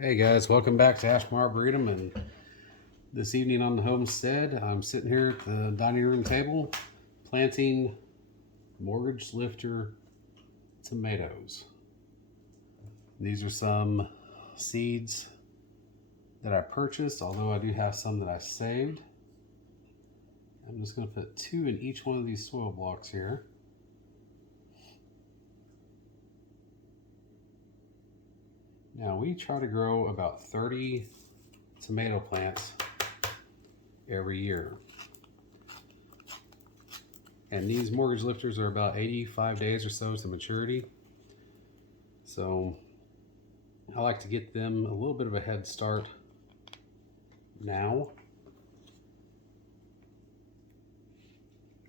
Hey guys, welcome back to Ashmore Arboretum. And this evening on the homestead, I'm sitting here at the dining room table planting mortgage lifter tomatoes. These are some seeds that I purchased, although I do have some that I saved. I'm just going to put 2 in each one of these soil blocks here. Now we try to grow about 30 tomato plants every year. And these mortgage lifters are about 85 days or so to maturity. So I like to get them a little bit of a head start now,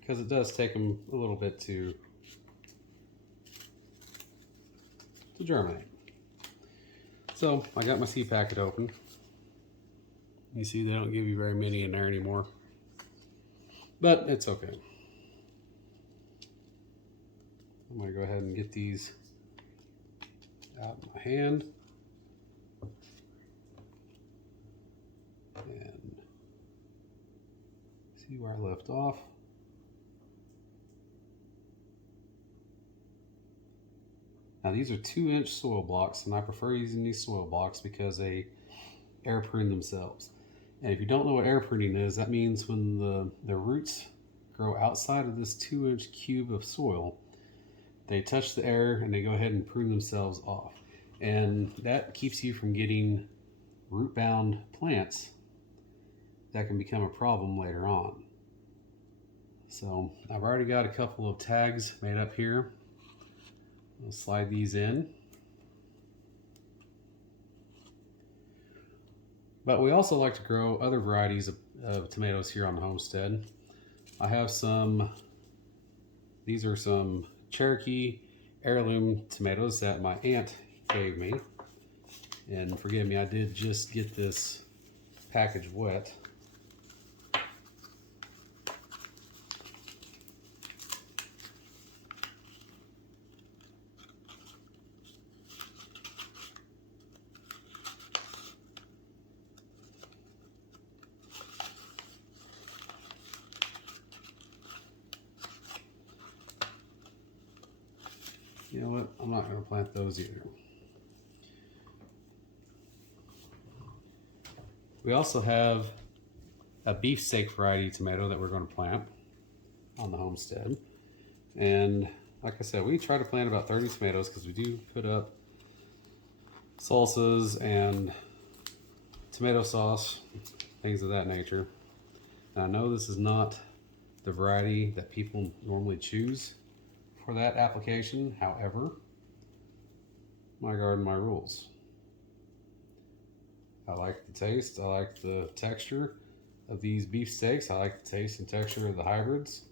because it does take them a little bit to germinate. So I got my seed packet open. You see they don't give you very many in there anymore, but it's okay. I'm gonna go ahead and get these out of my hand and see where I left off. Now these are 2-inch soil blocks, and I prefer using these soil blocks because they air prune themselves. And if you don't know what air pruning is, that means when the roots grow outside of this 2-inch cube of soil, they touch the air and they go ahead and prune themselves off. And that keeps you from getting root-bound plants that can become a problem later on. So I've already got a couple of tags made up here. I'll slide these in. But we also like to grow other varieties of tomatoes here on the homestead. I have these are some Cherokee heirloom tomatoes that my aunt gave me. And forgive me, I did just get this package wet. You know what? I'm not going to plant those either. We also have a beefsteak variety tomato that we're going to plant on the homestead. And like I said, we try to plant about 30 tomatoes because we do put up salsas and tomato sauce, things of that nature. And I know this is not the variety that people normally choose for that application. However, my garden, my rules. I like the taste, I like the texture of these beefsteaks. I like the taste and texture of the hybrids,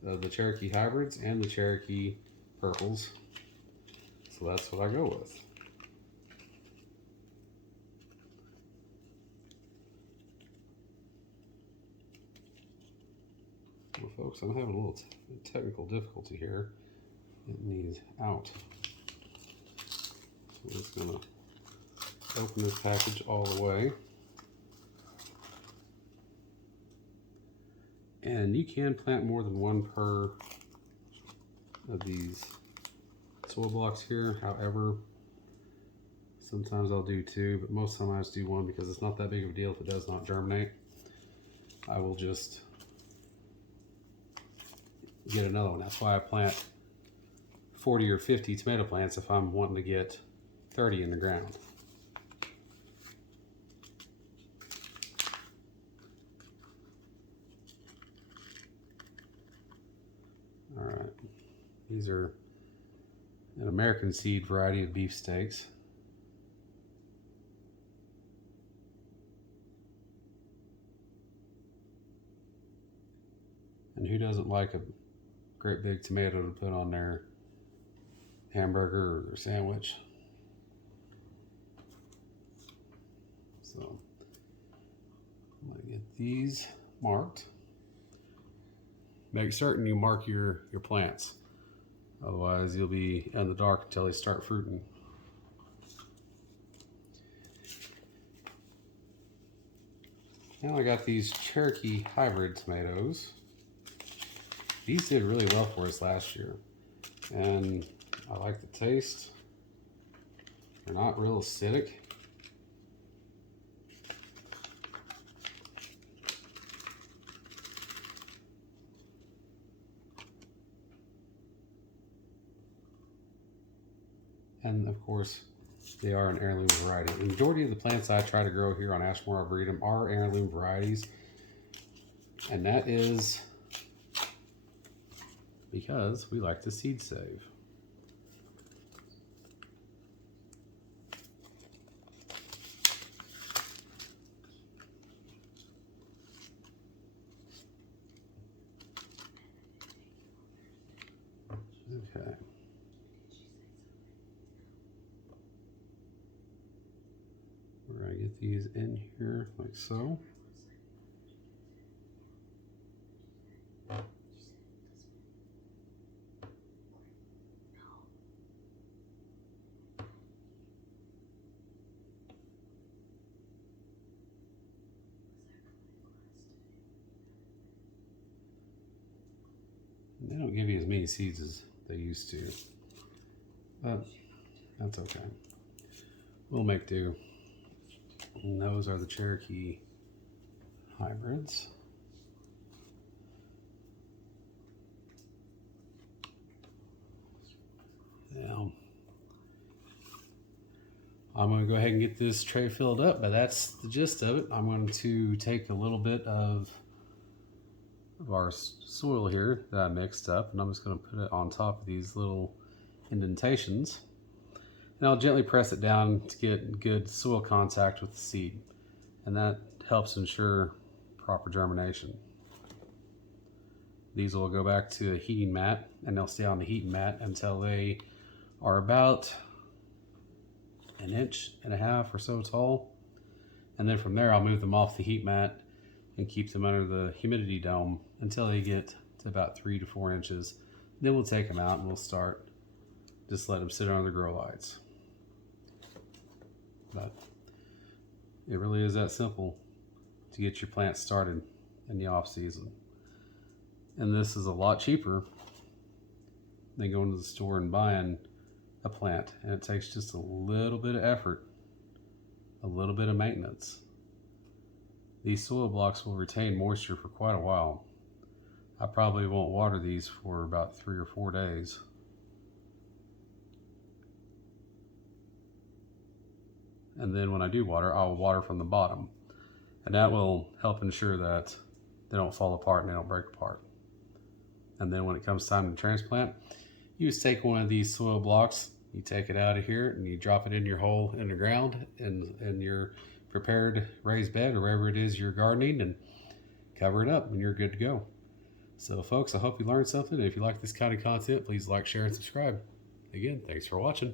the Cherokee hybrids and the Cherokee purples. So that's what I go with. Well, folks, I'm having a little technical difficulty here. Getting these out. So I'm just gonna open this package all the way. And you can plant more than one per of these soil blocks here. However, sometimes I'll do 2, but most of the time I just do 1 because it's not that big of a deal if it does not germinate. I will just get another one. That's why I plant 40 or 50 tomato plants if I'm wanting to get 30 in the ground. All right, these are an American seed variety of beefsteaks. And who doesn't like a great big tomato to put on their hamburger or sandwich? So I'm going to get these marked. Make certain you mark your plants. Otherwise you'll be in the dark until they start fruiting. Now I got these Cherokee hybrid tomatoes. These did really well for us last year, and I like the taste. They're not real acidic. And of course, they are an heirloom variety. The majority of the plants I try to grow here on Ashmore Arboretum are heirloom varieties. And that is because we like to seed save. Okay. We're going to get these in here like so. They don't give you as many seeds as they used to, but that's okay. We'll make do. And those are the Cherokee hybrids. Now, I'm going to go ahead and get this tray filled up, but that's the gist of it. I'm going to take a little bit of our soil here that I mixed up, and I'm just going to put it on top of these little indentations. And I'll gently press it down to get good soil contact with the seed, and that helps ensure proper germination. These will go back to a heating mat, and they'll stay on the heating mat until they are about 1.5 inches or so tall. And then from there, I'll move them off the heat mat and keep them under the humidity dome until they get to about 3 to 4 inches. Then we'll take them out and we'll start just let them sit under the grow lights. But it really is that simple to get your plants started in the off season. And this is a lot cheaper than going to the store and buying a plant. And it takes just a little bit of effort, a little bit of maintenance. These soil blocks will retain moisture for quite a while. I probably won't water these for about 3 or 4 days. And then when I do water, I'll water from the bottom. And that will help ensure that they don't fall apart and they don't break apart. And then when it comes time to transplant, you just take one of these soil blocks, you take it out of here and you drop it in your hole in the ground in your prepared raised bed or wherever it is you're gardening, and cover it up and you're good to go. So folks, I hope you learned something. If you like this kind of content, please like, share, and subscribe. Again, thanks for watching.